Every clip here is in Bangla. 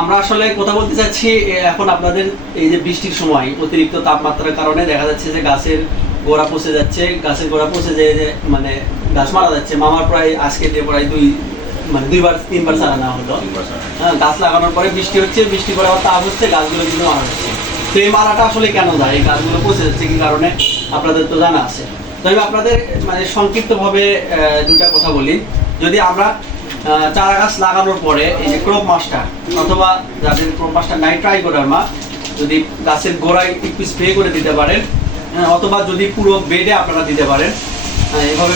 আমরা আসলে কথা বলতে চাচ্ছি এখন আপনাদের এই যে বৃষ্টির সময় অতিরিক্ত তাপমাত্রার কারণে দেখা যাচ্ছে যে গাছের গোড়া পচে যাচ্ছে। গাছের গোড়া পচে যে মানে গাছ মারা যাচ্ছে। মামার প্রায় আজকে দিয়ে প্রায় দুই মানে দুইবার তিনবার চারা নেওয়া হলো। হ্যাঁ, গাছ লাগানোর পরে বৃষ্টি হচ্ছে বৃষ্টি পরে আবার তাপ হচ্ছে গাছগুলো কিন্তু মারা যাচ্ছে। তো এই মারাটা আসলে কেন যায় এই গাছগুলো পচে যাচ্ছে কি কারণে? আপনাদের তো জানা আছে। তবে আপনাদের মানে সংক্ষিপ্তভাবে আহ, দুইটা কথা বলি। যদি আমরা চারা গাছ লাগানোর পরে এই যে ক্রপ মাস্টার অথবা যাদের ক্রপ মাস্টার নাই ট্রাই করার মা যদি গাছের গোড়ায় একটু স্প্রে করে দিতে পারেন হ্যাঁ, অথবা যদি পুরো বেডে আপনারা দিতে পারেন এভাবে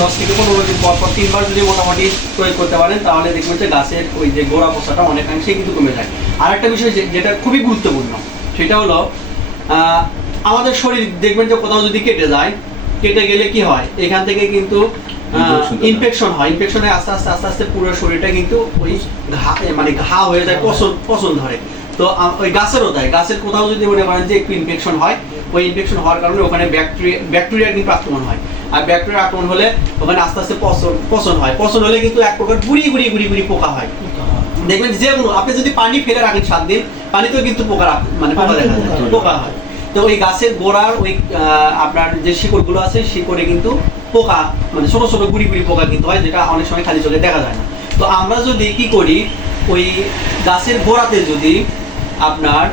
দশ থেকে পনেরো দিন পর পর তিনবার যদি মোটামুটি প্রয়োগ করতে পারেন তাহলে দেখবেন যে গাছের ওই যে গোড়া পচাটা অনেকাংশেই কিন্তু কমে যায়। আর একটা বিষয় যেটা খুবই গুরুত্বপূর্ণ সেটা হলো আমাদের শরীর দেখবেন যে কোথাও যদি কেটে যায় কেটে গেলে কি হয়? এখান থেকে কিন্তু ইনফেকশন হয়। ইনফেকশনে আস্তে আস্তে আস্তে আস্তে পুরো শরীরটা কিন্তু ওই ঘা মানে ঘা হয়ে যায় পচন পচন ধরে। তো ওই গাছেরও তাই। গাছের কোথাও যদি মনে করেন যে একটু ইনফেকশন হয় ওই ইনফেকশন হওয়ার কারণে ওখানে ব্যাকটেরিয়া ব্যাকটেরিয়া কিন্তু আক্রমণ হয়। আর ব্যাকটেরিয়া আক্রমণ হলে ওখানে আস্তে আস্তে পচন পচন হয়। পচন হলে কিন্তু এক প্রকার গুড়ি গুড়ি গুড়ি গুড়ি পোকা হয়। দেখবেন যে আপনি যদি পানি ফেলে রাখেন সাত দিন পানিতেও কিন্তু পোকা মানে পোকা দেখা যায়। পোকা হয়। তো ওই গাছের গোড়ার ওই আপনার যে শিকড়গুলো আছে শিকড়ে কিন্তু পোকা মানে ছোট ছোট গুড়ি গুড়ি পোকা কিন্তু হয় যেটা অনেক সময় খালি চোখে দেখা যায় না। তো আমরা যদি কি করি ওই গাছের গোড়াতে যদি আপনার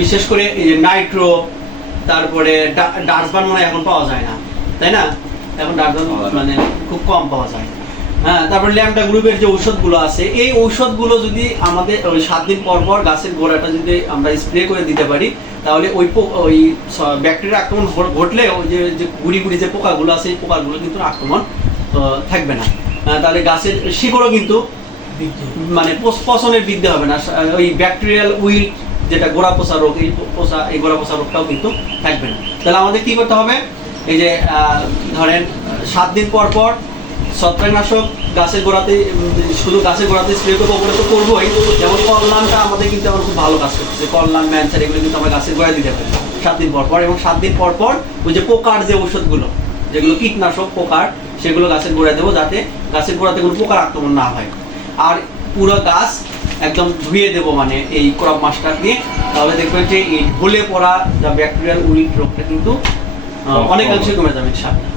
বিশেষ করে এই যে নাইট্রো তারপরে ডার্সবান মনে এখন পাওয়া যায় না তাই না? এখন ডার্সবান পাওয়া যায়। না। মানে খুব কম পাওয়া যায়। হ্যাঁ তারপর ল্যামডা গ্রুপের যে ঔষধগুলো আছে এই ঔষধগুলো যদি আমাদের ওই সাত দিন পর পর গাছের গোড়াটা যদি আমরা স্প্রে করে দিতে পারি তাহলে ওই ওই ব্যাকটেরিয়া আক্রমণ ঘটলে ওই যে যে গুড়ি গুড়ি যে পোকাগুলো আছে এই পোকাগুলো কিন্তু আক্রমণ থাকবে না। তাহলে গাছের শিকড়ও কিন্তু মানে পচ- পচনের বৃদ্ধি হবে না। ওই ব্যাকটেরিয়াল উইল যেটা গোড়া পচা রোগ এই প- পচা এই গোড়া পচা রোগটাও কিন্তু থাকবে না। তাহলে আমাদের কি করতে হবে? এই যে ধরেন সাত দিন পর পর ছত্রাকনাশক গাছের গোড়াতে শুধু গাছের গোড়াতে স্প্রে করব ওগুলো তো করবোই। যেমন কল্যাণটা আমাদের কিন্তু আমার খুব ভালো কাজ করতেছে। কল্যাণ ম্যানসার এগুলো কিন্তু আমরা গাছের গোড়ায় দিতে পারি। সাত দিন পর পর এবং সাত দিন পর পর ওই যে পোকার যে ঔষধগুলো যেগুলো কীটনাশক পোকার সেগুলো গাছের গোড়ায় দেবো যাতে গাছের গোড়াতে কোনো পোকার আক্রমণ না হয়। আর পুরো গাছ একদম ধুয়ে দেবো মানে এই ক্রপ মাস্টার দিয়ে। তাহলে দেখবেন যে এই ঢলে পড়া যা ব্যাকটেরিয়াল উইক রোগটা কিন্তু অনেকাংশে কমে যাবে ইনশাআল্লাহ।